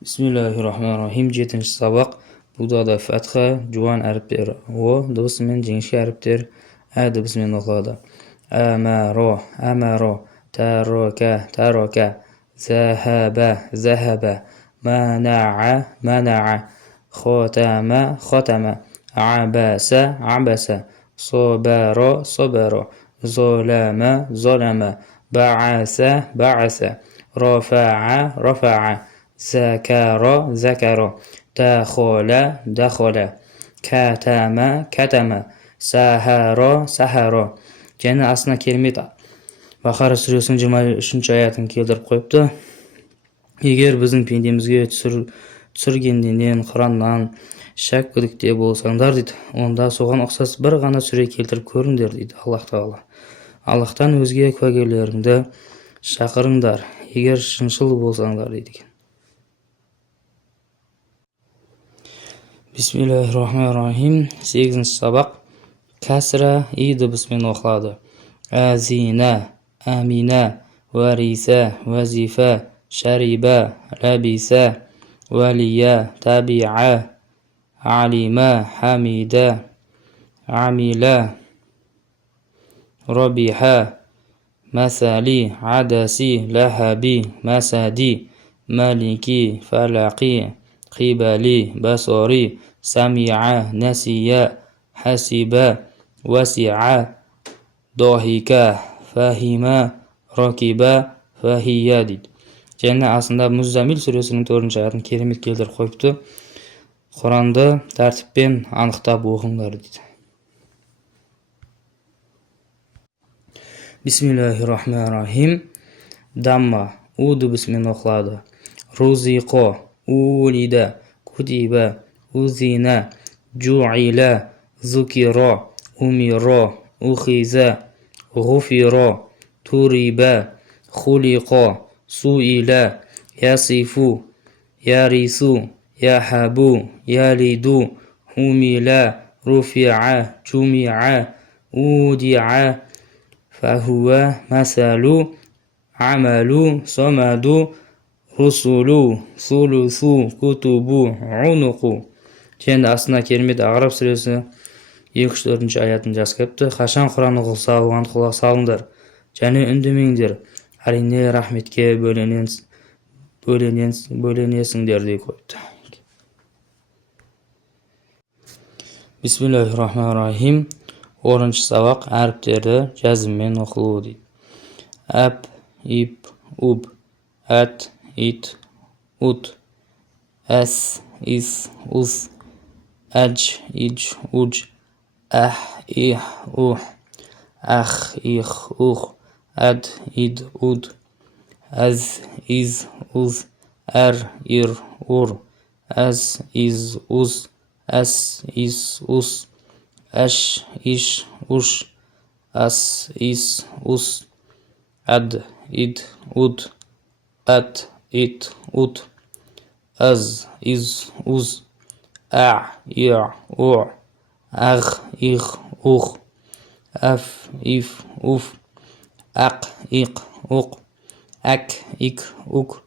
Bismillahirrahmanirrahim. 7-ci sabaq. Burada da fəthə, juvan hərfləri o dыбысымен жіңішке hərflər ə dыбысымен oxunadı. Əməro, əməro, tərəkə, tərəkə, zəhəbə, zəhəbə, mənəə, mənəə, xotəmə, xotəmə, əbəsə, əbəsə, sobəro, sobəro, zələmə, zələmə, bəəsə, bəəsə, rafəə, rafəə, zəkərə, zəkərə, dəxolə, dəxolə, kətəmə, kətəmə, səhərə, səhərə. Yəni aslında kelime Baqara surəsinin 23-cü ayətini keltirib qoyubdu. Егер біздің пендемізге түсіргеннен Құраннан шәк күдікте болсаңдар дейді, онда соған ұқсас бір ғана сүре келтіріп көріңдер дейді Аллах Тағала. Аллахтан өзге куәгерлеріңді шақырыңдар, егер шыншыл болсаңдар дейді. Bismillahirrahmanirrahim. 8-ci sabaq. Kəsrə i dыбысымен oxuladı. Əzinə, əminə, vərisə, vəzifə, şəribə, ləbisə, vəliyə, təbiə, alimə, həmidə, amilə, rabihə, məsəli, ədəsi, ləhəbi, məsədi, məliki, fələqi, qibali, bəsari, səmiə, nəsiyə, həsibə, vəsiə, dahikə, fəhimə, rakibə, fəhiyyə дейді. Және aslında Müzzəmmil сүресінің 4-cü ayətini керемет келтіріп қойыпты. Құранды тәртіппен анықтап оқыңдар дейді. Bismillahirrahmanirrahim. Дамма у дыбысымен оқылады. Рузиқо, улида, кутиба, узина, джуиля, зукиро, умиро, ухиза, гуфиро, туриба, хулиқо, суиля, ясифу, ярису, яхабу, ялиду, хумиля, руфиа, джумиа, удиа, фахуа, масалу, амалу, самаду, русулу, сулусу, кутубу, унуқу. Және астына керемет Ағраб сүресі 2-4-cü аятын жазып қашан Құран оқылса оған құлақ салыңдар және үндемеңдер, әрине рахметке бөленесіңдер деп қойды. Bismillahirrahmanirrahim. 10-cı sabaq әріптерді жазыммен оқылуы дейді. Әп, ип, уб, әт, ит, ут, әс, ис, ус, әж, иж, уж, әх, их, ух, әх, их, ух, әд, ид, уд, әз, из, уз, әр, ир, ур, әз, из, уз, әс, ис, ус, әш, иш, уш, әс, ис, ус, әд, ид, уд, әт, ит, уд, әз, из, уз, ә, ир, ур, әғ, их, ух, әф, иф, уф, әқ, иқ, уқ, әк, ик, ук,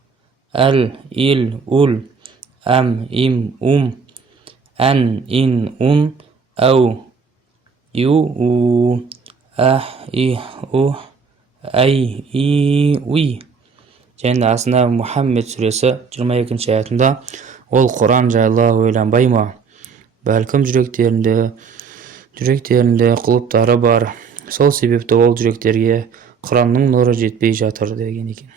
әл, ил, ул, әм, им, ән, ин, ун, әу, ю, у, әх, их, ух, әй, и, уй. Және асында Мұхаммед сүресі 22-ci аятында ол Құран жайлы ойланбай ма? Бәлкім жүректерінде құлыптары бар. Сол себепті ол жүректерге Құранның нұры жетпей жатыр деген екен.